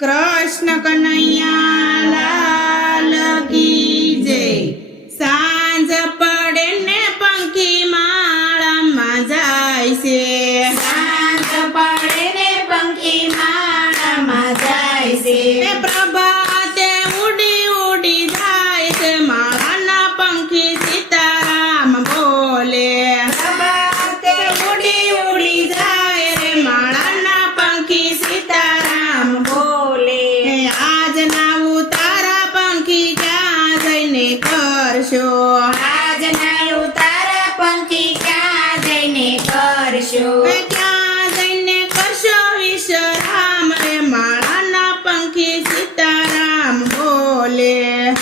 कृष्ण कन्हैया लाल की जय। सांज पड़े ने पंखी माळा में जाय से, सांज पड़े ने पंखी माळा में जाय से। प्रभाते उड़ी उड़ी जाय से माळा ना पंखी सीताराम बोले। प्रभाते उड़ी उड़ी जाय रे माळा ना पंखी सीताराम बोले। आज ना उतारा पंखी क्या जैने करशो, आज ना उतारा पंखी क्या जैने करशो। क्या जैने करशो विश्राम रे माळा ना पंखी सीताराम बोले।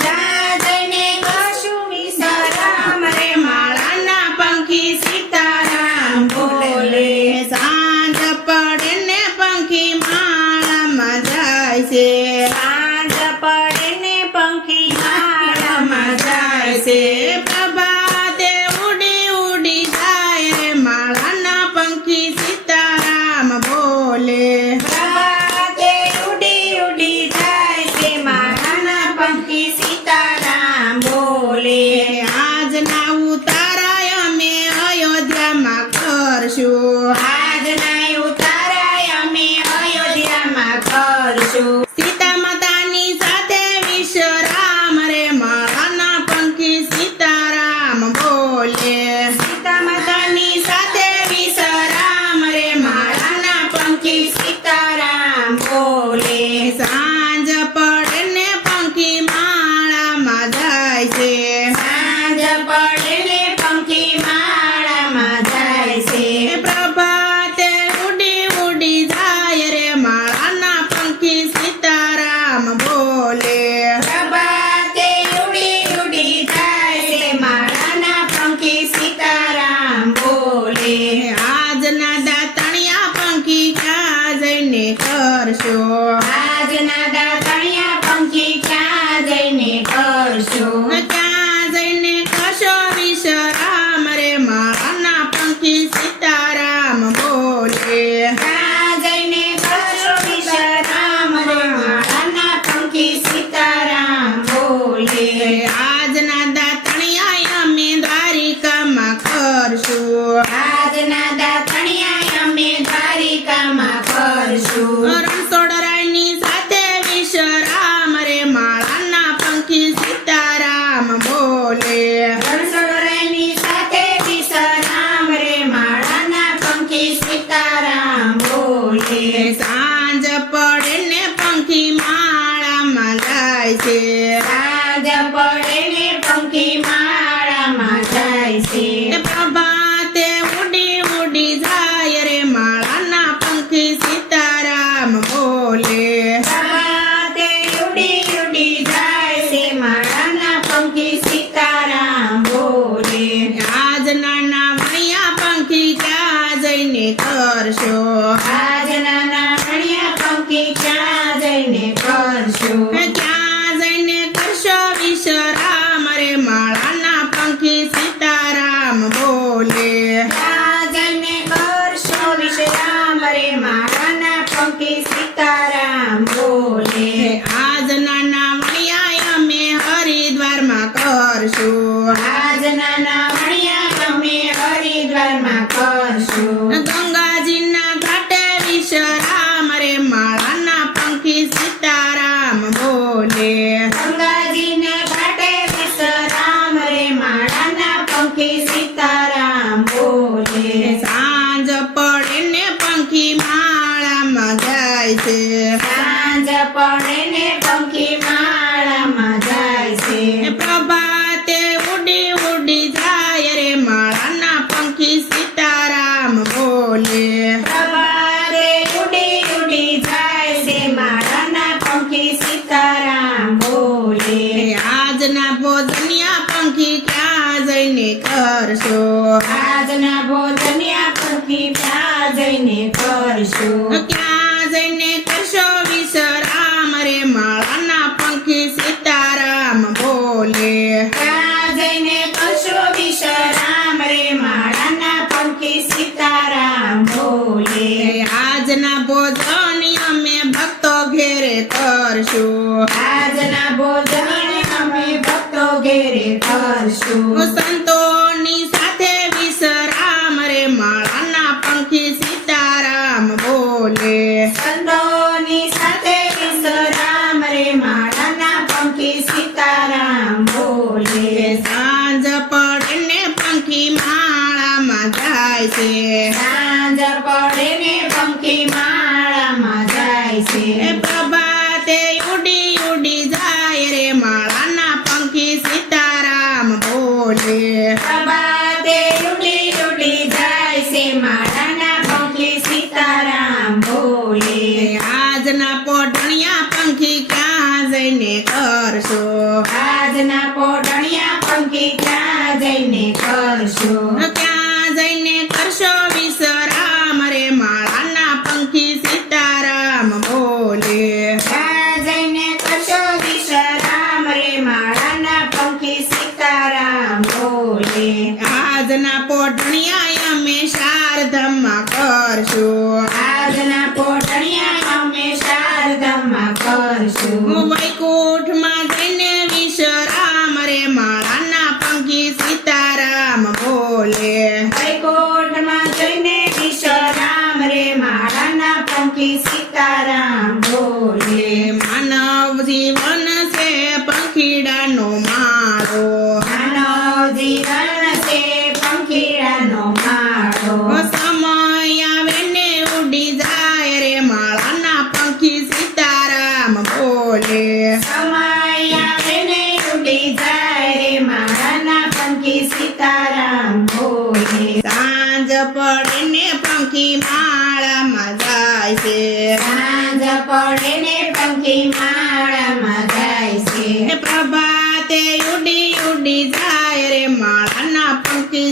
क्या जैने करशो विश्राम रे माळा ना पंखी सीताराम बोले। सांज पड़े ने पंखी माळा में जाय से, सांज पड़े ने पंखी माळा में जाय से। प्रभाते उड़ी उड़ी जाय रे माळा ना पंखी सीताराम बोले। प्रभाते उड़ी उड़ी जाय से माळा ना पंखी सीताराम बोले। आज ना उतारा अमे अयोध्या में करशो, आज नहीं उतारा अमे अयोध्या में करशो। सीता मातानी साथे विश्राम रे माळा ना पंखी सीताराम बोले। सीता मातानी साथे विश्राम रे माळा ना पंखी सीताराम बोले। सांज पड़े ने पंखी माळा में जाय से, सांज पड़े ने पंखी माळा में जाय से। प्रभाते उड़ी उड़ी जाय रे माळा ना पंखी सीताराम बोले। प्रभाते उड़ी उड़ी जाय से माळा ना पंखी सीताराम बोले। आज ना दातणिया पंखी क्या जैने करशो, आज ना दातणिया पंखी क्या जैने करशो। क्या जैने करशो विश्राम रे माळा ना पंखी सीताराम बोले। क्या जैने करशो विश्राम रे माळा ना पंखी सीताराम बोले। आज ना दातणिया अमे द्वारिका में करशो, आज ना दातणिया अमे द्वारिका में करशो। રણછોડરાયની સાથે વિશ્રામ રે માળા ના પંખી સીતારામ બોલે। રણછોડરાયની સાથે વિશ્રામ રે માળા ના પંખી સીતારામ બોલે। સાંજ પડે ને પંખી માળામાં જાય છે, સાંજ પડે ને પંખી માળામાં જાય છે। પ્રભાતે ઉડી ઉડી જાય રે માળાના પંખી સીતારામ બોલે। પ્રભાતે ઉડી ઉડી જાય છે માળાના પંખી સીતારામ બોલે। આજ નાના વણિયા પંખી ક્યાં જઈને કરશો, આજ નાના વણિયા પંખી ક્યાં જઈને કરશો। ક્યાં જઈને કરશો વિશ્રામ રે માળાના પંખી સીતારામ બોલે। ત્યાં જઈને કરશો વિશ્રામ રે માળાના પંખી સીતારામ બોલે। આજ નાના વણિયા અમે હરિદ્વારમાં કરશો, આજ નાના વણિયા અમે હરિદ્વારમાં કરશું। ગંગાજીના ઘાટે વિશ્રામ રે માળાના પંખી સીતારામ બોલે। ગંગાજીના ઘાટે વિશ્રામ રે માળાના પંખી સીતારામ બોલે। સાંજ પડે ને પંખી માળામાં જાય છે, સાંજ પડે ને પંખી માળામાં જાય છે। પ્રભાતે ઉડી ઉડી જાય રે માળાના પંખી સીતારામ બોલે। પ્રભાતે ઉડી ઉડી જાય છે માળાના પંખી સીતારામ બોલે। આજના ભોજનિયા પંખી ક્યાં જઈને કરશો, આજના ભોજનિયા પંખી ક્યાં જઈને કરશો। ક્યાં જઈને કરશો વિશ્રામ રે માળાના પંખી કરશું. આજના ભોજન અમે ભક્તો ઘેરે કરશું. સંતોની સાથે વિશ્રામ રે માળાના પંખી સીતારામ બોલે. સંતોની સાથે વિશ્રામ રે માળાના પંખી સીતારામ બોલે. સાંજ પડે ને પંખી માળામાં જાય છે. સાંજ પડે ને પંખી માળામાં જાય છે. પ્રભાતે ઉડી ઉડી જાય રે માળાના પંખી સીતારામ બોલે. પ્રભાતે ઉડી ઉડી જાય છે માળાના પંખી સીતારામ બોલે. આજના પોઢણિયા પંખી ક્યાં જઈને કરશો. આજના પોઢણિયા પંખી ક્યાં જઈને કરશો. ક્યાં જઈને કરશો વિશ્રામ રે માળાના પંખી સીતારામ બોલે. ક્યાં જઈને કરશો વિશ્રામ રે માળાના પંખી સીતારામ બોલે. આજના પોઢણિયા અમે શારદમાં કરશું. આજના પોઢણિયા અમે શારદામાં કરશું. વૈકુંઠમાં જઈને વિશ્રામ રે માળાના પંખી સીતારામ બોલે. વૈકુંઠમાં જઈને વિશ્રામ રે માળાના પંખી સીતારામ બોલે. માનવ જીવન છે પંખીડાનો માળો. માનવ જીવન છે પંખીડાનો માળો. સમય આવે ને ઉડી જાય રે માળાના પંખી સીતારામ બોલે. સમય આવે ને ઉડી જાય રે માળાના પંખી સીતારામ બોલે. સાંજ પડે ને પંખી માળામાં જાય છે. સાંજ પડે ને પંખી માળામાં જાય છે. પ્રભાતે ઉડી ઉડી જાય રે માળાના પંખી